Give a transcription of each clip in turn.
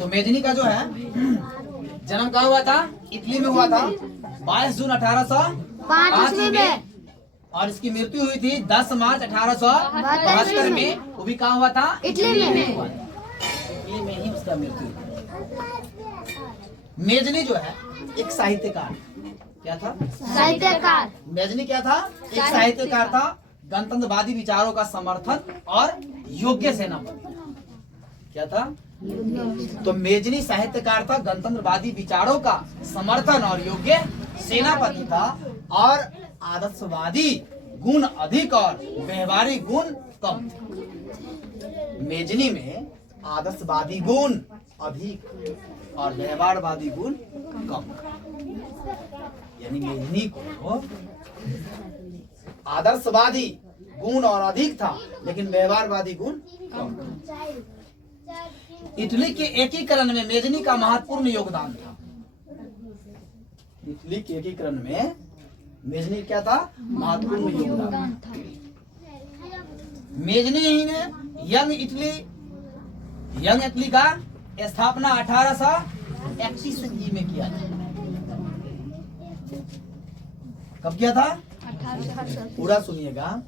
तो मेजनी का जो है जन्म कहाँ हुआ था? इटली में हुआ था 22 जून 1805 में, और इसकी मृत्यु हुई थी 10 मार्च 1872 में। वो भी कहाँ हुआ था? इटली में। इटली में ही उसका मृत्यु हुई। मेजनी जो है एक साहित्यकार, क्या था? साहित्यकार। मेजनी क्या था? एक साहित्यकार था, गणतंत्रवादी विचारों का समर्थन और योग्य सेनापति। क्या था? तो मेजनी साहित्यकार था, गणतंत्रवादी विचारों का समर्थन और योग्य सेनापति था, और आदर्शवादी गुण अधिक और व्यवहारिक गुण कम थे। मेजनी में आदर्शवादी गुण अधिक और व्यवहारवादी गुण कम, यानी मेजनी को आदर्शवादी गुण और अधिक था, लेकिन व्यवहारवादी गुण कम था। इटली के एकीकरण में मेजनी का महत्वपूर्ण योगदान था। इटली के एकीकरण में मेजनी क्या था? महत्वपूर्ण योगदान था। मेजनी ही ने यंग इटली का स्थापना 1831 ईस्वी में किया था। कब किया था? पूरा सुनिएगा।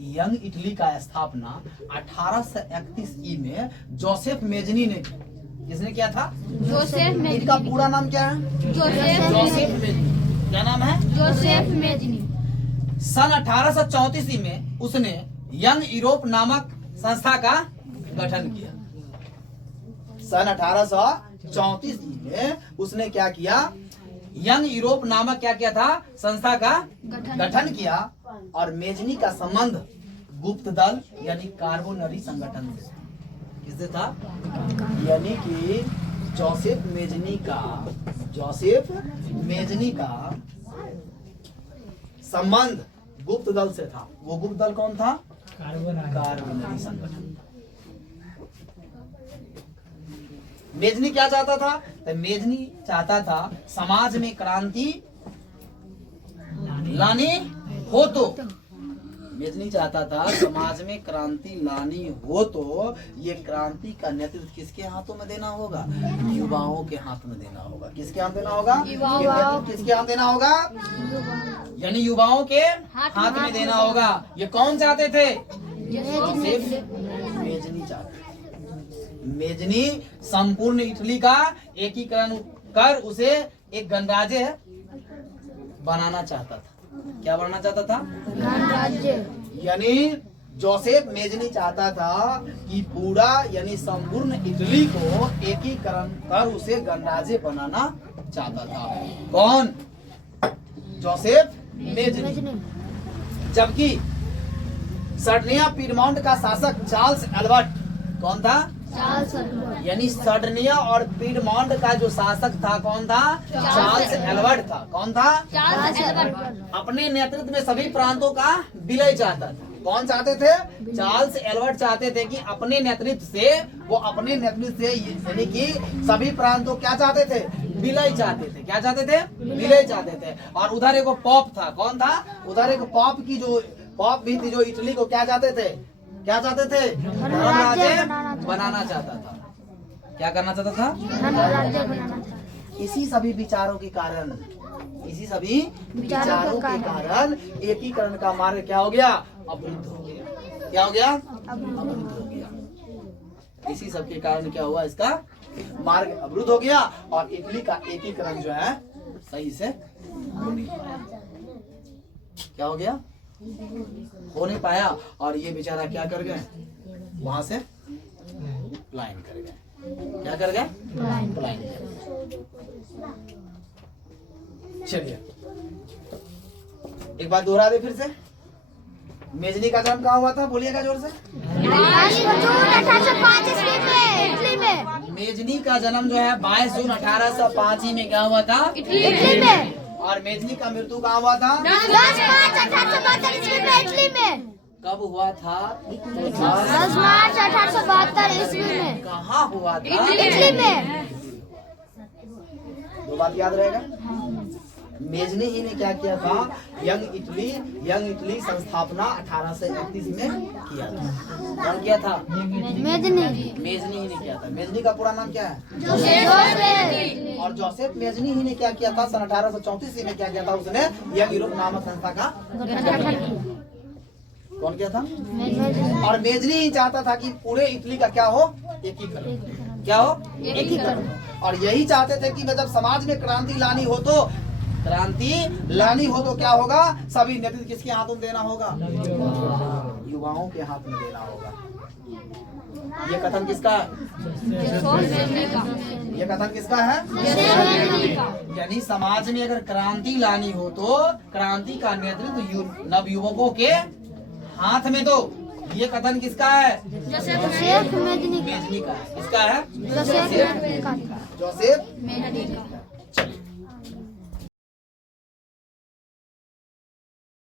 यंग इटली का स्थापना 1831 ईस्वी में जोसेफ मेजनी ने, किसने किया था? Joseph Mazzini. इनका पूरा नाम क्या है? Joseph Mazzini. क्या नाम है? Joseph Mazzini. सन 1834 ईस्वी में उसने यंग यूरोप नामक संस्था का गठन किया। सन 1834 ईस्वी में उसने क्या किया? यंग यूरोप नामक क्या किया था? संस्था का गठन किया। और मेजनी का संबंध गुप्त दल यानी कार्बोनरी संगठन से, किससे था? यानी कि जोसेफ मेजनी का संबंध गुप्त दल से था। वो गुप्त दल कौन था? कार्बोनरी संगठन। मेजनी क्या चाहता था? तो मेजनी चाहता था समाज में क्रांति लानी हो तो, मेजनी चाहता था समाज में क्रांति लानी हो तो ये क्रांति का नेतृत्व किसके हाथों में देना होगा? युवाओं के हाथ में देना होगा। किसके हाथ देना होगा? किसके हाथ देना होगा? यानी युवाओं के हाथ में देना होगा। ये कौन चाहते थे? मेजनी चाहते थे। मेजनी संपूर्ण इटली का एकीकरण कर उसे एक गणराज्य बनाना चाहता था। क्या बनाना चाहता था? गणराज्य। यानी जोसेफ मेजनी चाहता था कि पूरा यानी संपूर्ण इटली को एकीकरण कर उसे गणराज्य बनाना चाहता था। कौन? Joseph Mazzini. जबकि सर्डिनिया पीडमोंट का शासक चार्ल्स एल्बर्ट, कौन था? यानी सर्डिनिया और पीडमोंट का जो शासक था कौन था? चार्ल्स एल्बर्ट था। कौन था? अपने नेतृत्व में सभी प्रांतों का विलय चाहता था। कौन चाहते थे? चार्ल्स एल्बर्ट चाहते थे कि अपने नेतृत्व से यानी कि सभी प्रांतों क्या चाहते थे? विलय चाहते थे। क्या चाहते थे? विलय चाहते थे। और उधर एक पॉप था। कौन था? उधर एक पॉप भी थी जो इटली को क्या चाहते थे? क्या चाहते थे? धर्मराज्य बनाना चाहता था। क्या करना चाहता था? धर्मराज्य बनाना था। इसी सभी विचारों के कारण एकीकरण का मार्ग क्या हो गया? अवरुद्ध हो गया। क्या हो गया? अवरुद्ध हो गया। इसी सब के कारण क्या हुआ? इसका मार्ग अवरुद्ध हो गया और इटली का एकीकरण जो है सही से हो नहीं पाया। क्या हो गया? हो नहीं पाया। और ये बेचारा क्या कर गए? वहां से पलायन कर गए। क्या कर गए? पलायन कर गए। चलिए एक बात दोहरा दे फिर से। मेजनी का जन्म कहाँ हुआ था? बोलिएगा जोर से। 1805 ईस्वी में इटली में। मेजनी का जन्म जो है 22 जून 1805 में क्या हुआ था? इटली में। और मेजनी का मृत्यु कहाँ हुआ था? 10 मार्च 1872 ईस्वी में इटली में। कब हुआ था? 10 मार्च 1872 ईस्वी में। कहाँ हुआ था? इटली में। दो बात याद रहेगा। मेजनी ही ने क्या किया था, यंग इटली संस्थापना 1831 में किया था। कौन किया था? मेजनी मेजनी ही ने किया था। मेजनी का पूरा नाम क्या है? जोसेफ और जोसेफ मेजनी ही ने क्या किया था? सन 1834 में क्या किया था उसने? यंग यूरोप नामक संस्था का कौन किया था? और मेजनी ही चाहता था कि पूरे इटली का क्या हो? एकीकरण। क्या हो? एकीकरण। और यही चाहते थे कि जब समाज में क्रांति लानी हो तो क्या होगा? सभी नेतृत्व किसके हाथों में देना होगा? युवाओं के हाथ में देना होगा। ये कथन किसका है? ये कथन किसका है? यानी समाज में अगर क्रांति लानी हो तो क्रांति का नेतृत्व नवयुवकों के हाथ में दो। ये कथन किसका है? जोसेफ मेजनी मेजनी का। किसका है? जोसेफ मेजनी का। जोसेफ मेजनी का।